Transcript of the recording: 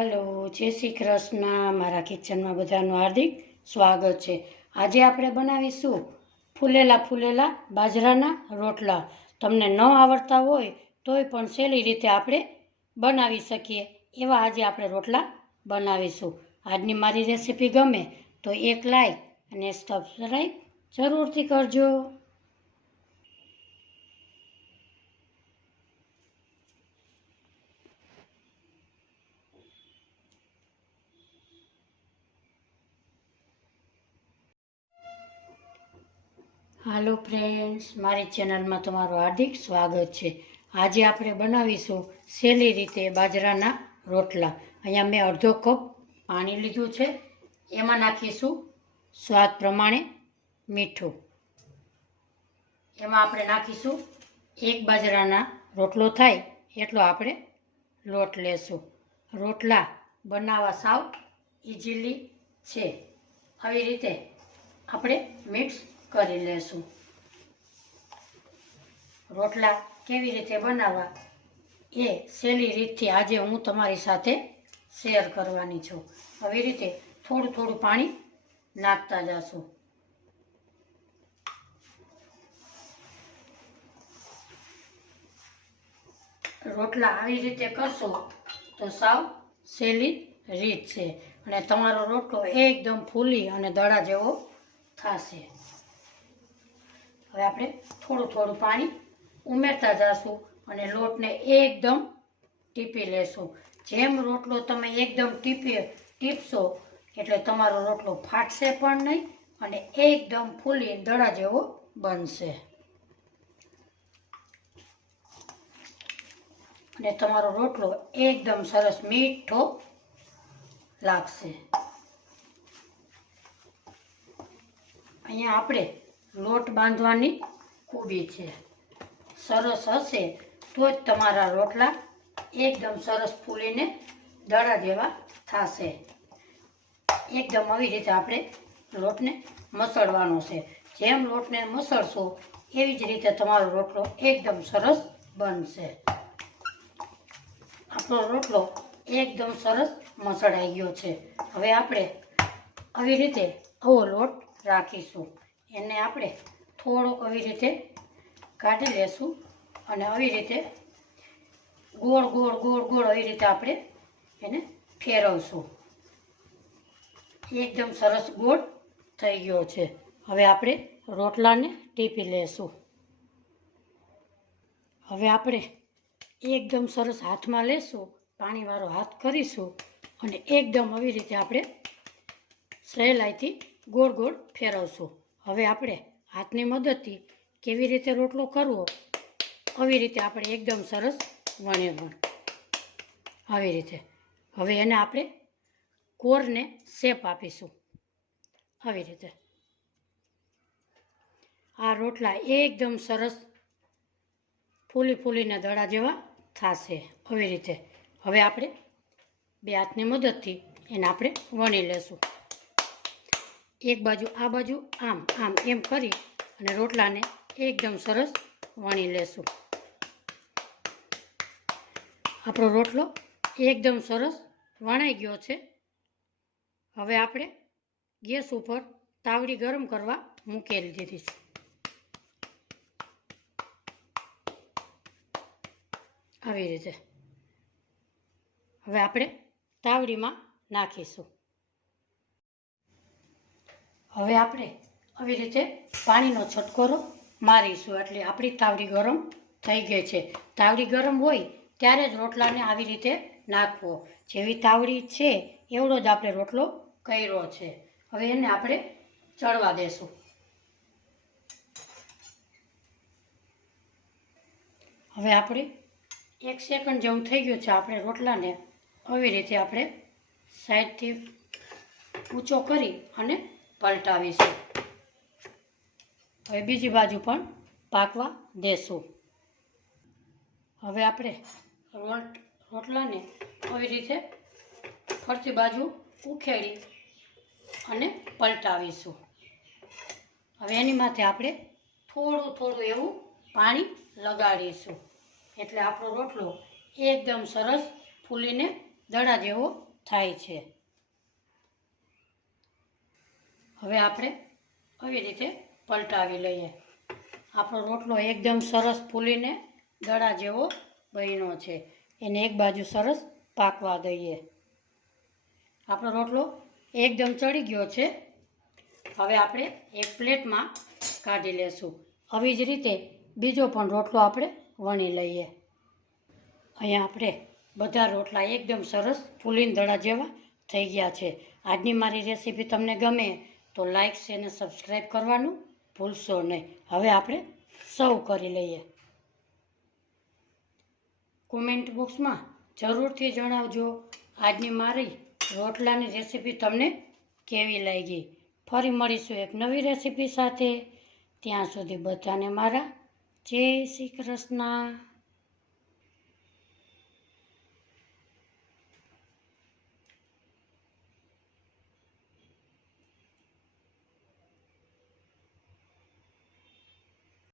હાલો, જય શ્રી કૃષ્ણ. મારા કિચનમાં બધાનું હાર્દિક સ્વાગત છે. આજે આપણે બનાવીશું ફૂલેલા ફૂલેલા બાજરાના રોટલા. તમને ન આવડતા હોય તોય પણ સહેલી રીતે આપણે બનાવી શકીએ. એવા આજે આપણે રોટલા બનાવીશું. આજની મારી રેસીપી ગમે તો એક લાઈક અને સબસ્ક્રાઈબ જરૂરથી કરજો. હાલો ફ્રેન્ડ્સ મારી ચેનલમાં તમારું હાર્દિક સ્વાગત છે. આજે આપણે બનાવીશું સહેલી રીતે બાજરાના રોટલા. અહીંયા મેં અડધો કપ પાણી લીધું છે. એમાં નાખીશું સ્વાદ પ્રમાણે મીઠું. એમાં આપણે નાખીશું એક બાજરાના રોટલો થાય એટલો આપણે લોટ લેશું. રોટલા બનાવવા સાવ ઇઝીલી છે. આવી રીતે આપણે મિક્સ કરી લેશું. રોટલા કેવી રીતે બનાવવા એ સહેલી રીતથી આજે હું તમારી સાથે શેર કરવાની છું. આવી રીતે થોડું થોડું પાણી નાખતા જશું. રોટલા આવી રીતે કરશો તો સાવ સહેલી રીત છે. અને તમારો રોટલો એકદમ ફૂલી અને દડા જેવો થશે. હવે આપણે થોડું થોડું પાણી ઉમેરતા જશું અને લોટને એકદમ ટીપી લેશું. જેમ રોટલો તમે એકદમ ટીપી ટીપશો, એટલે તમારો રોટલો ફાટશે પણ નહીં અને એકદમ ફૂલી દડા જેવો બનશે. અને તમારો રોટલો એકદમ સરસ મીઠો લાગશે. અહીંયા આપણે લોટ બાંધવાની ખૂબી છે. સરસ હશે તો જ તમારા રોટલા એકદમ સરસ ફૂલીને દડા જેવા થશે. એકદમ આવી રીતે આપણે લોટને મસળવાનો છે. જેમ લોટને મસળશો એવી જ રીતે તમારો રોટલો એકદમ સરસ બનશે. આપણો રોટલો એકદમ સરસ મસળાઈ ગયો છે. હવે આપણે આવી રીતે આવો લોટ રાખીશું. એને આપણે થોડોક આવી રીતે કાઢી લેશું અને આવી રીતે ગોળ ગોળ ગોળ ગોળ આવી રીતે આપણે એને ફેરવશું. એકદમ સરસ ગોળ થઈ ગયો છે. હવે આપણે રોટલાને ટીપી લેશું. હવે આપણે એકદમ સરસ હાથમાં લેશું, પાણીવાળો હાથ કરીશું અને એકદમ આવી રીતે આપણે સહેલાઈથી ગોળ ગોળ ફેરવશું. હવે આપણે હાથની મદદથી કેવી રીતે રોટલો કરવો, આવી રીતે આપણે એકદમ સરસ વણે વણ. આવી રીતે. હવે એને આપણે કોરને શેપ આપીશું. આવી રીતે. આ રોટલા એકદમ સરસ ફૂલી ફૂલીને દડા જેવા થશે. આવી રીતે. હવે આપણે બે હાથની મદદથી એને આપણે વણી લેશું. એક બાજુ આ બાજુ આમ આમ એમ કરી અને રોટલાને એકદમ સરસ વણી લેશું. આપણો રોટલો એકદમ સરસ વણાઈ ગયો છે. હવે આપણે ગેસ ઉપર તાવડી ગરમ કરવા મૂકેલી દીધી છે. આવી રીતે. હવે આપણે તાવડીમાં નાખીશું. હવે આપણે આવી રીતે પાણીનો છટકોરો મારીશું. એટલે આપણી તાવડી ગરમ થઈ ગઈ છે. તાવડી ગરમ હોય ત્યારે જ રોટલાને આવી રીતે નાખવો. જેવી તાવડી છે, એવડો જ આપણે રોટલો કર્યો છે. હવે એને આપણે ચડવા દેશું. હવે આપણે એક સેકન્ડ જેવું થઈ ગયું છે આપણે રોટલાને આવી રીતે આપણે સાઈડથી ઊંચો કરી અને પલટાવીશું હવે બીજી બાજુ પણ પાકવા દેશું. હવે આપણે રોટ, રોટલાને આવી રીતે ફરતી બાજુ ઉખેડી અને પલટાવીશું. હવે એની માથે આપણે થોડું થોડું એવું પાણી લગાડીશું. એટલે આપણો રોટલો એકદમ સરસ ફૂલીને દડા જેવો થાય છે. હવે આપણે આવી રીતે પલટાવી લઈએ. આપણો રોટલો એકદમ સરસ ફૂલીને દડા જેવો બન્યો છે. એને એક બાજુ સરસ પાકવા દઈએ. આપણો રોટલો એકદમ ચડી ગયો છે. હવે આપણે એક પ્લેટમાં કાઢી લેશું. આવી જ રીતે બીજો પણ રોટલો આપણે વણી લઈએ. અહીંયા આપણે બધા રોટલા એકદમ સરસ ફૂલીને દડા જેવા થઈ ગયા છે. આજની મારી રેસીપી તમને ગમે તો લાઈક છે અને સબસ્ક્રાઈબ કરવાનું ભૂલશો નહીં. હવે આપણે સર્વ કરી લઈએ. કોમેન્ટ બોક્સમાં જરૂરથી જણાવજો. આજની મારી રોટલાની રેસીપી તમને કેવી લાગી? ફરી મળીશું એક નવી રેસીપી સાથે. ત્યાં સુધી બધાને મારા જય શ્રી કૃષ્ણ.